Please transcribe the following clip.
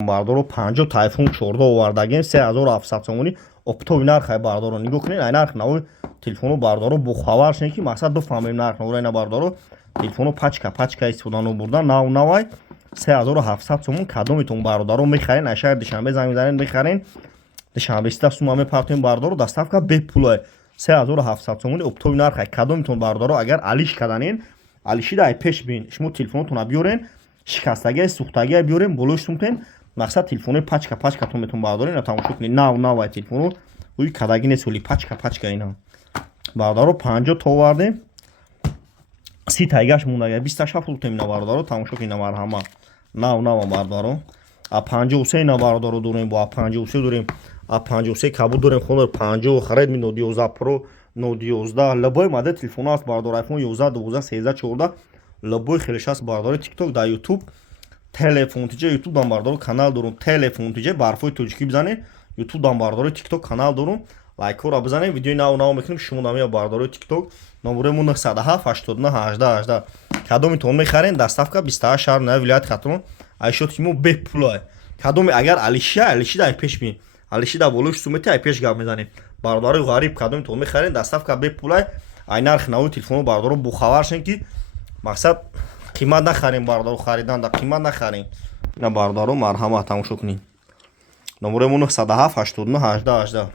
бардоро 50 тайфун 14 овардагем 3700 сомонӣ оптови нархай бардоро нигоҳ кунед. Ай нарх навои телефону бардоро бо хабар шунед ки мақсад бифаҳмем нарх навои ина бардоро телефону пачка истифодану бурда навай 3700 сомон кадометон бародаро мехарен ашар душанбе занг мезанед мехарен душанбе 30 сума мепартоем бардоро доставка бепулай 3700 сомони оптови нархай кадометон бародаро агар алиш каданен алишида ай пеш бин шумо телефонотона биёрен шикастагия сухтагия биёрен болош сумтен мақсад телефони пачкатон метон бардорен ина тамошо кунед навай телефону уи кадаги нест оли пачка ина бародаро 50 то вардем 30 тайгаш мондагия 27 футем ина бародаро тамошо кунед ина марҳама нава бародаро а 53 ина бародаро дорем бо 53 дорем а 53 кабуд дорем хонор 50 харид ми 11 про 11 лабой маде телефону аст бардар iPhone 11 12 13 14 лабой хелеш аст бардар TikTok да YouTube телефон тиҷа YouTube дан бардар канал дорум телефон тиҷа барфои тоҷикӣ бизане YouTube дан бардар TikTok канал дорум лайкора бизане видеои нав мекунем шумо намия бардар TikTok номеремо 907 89 18 18 кадометон мехарен доставка 28 шаҳр на вилоят хатон айшоти мо бепулай кадоме агар алишида ай пеш бин алишида болош сумати ай пеш гап мезанем бардари ғариб кадометон мехарен доставка бепулай ай нарх навои телефону бардаро бо хабар шен ки мақсад қимат нахарем бардаро хариданда қимат нахарем ина бардаро марҳамат тамошо кунед номеремо 907 89 18 18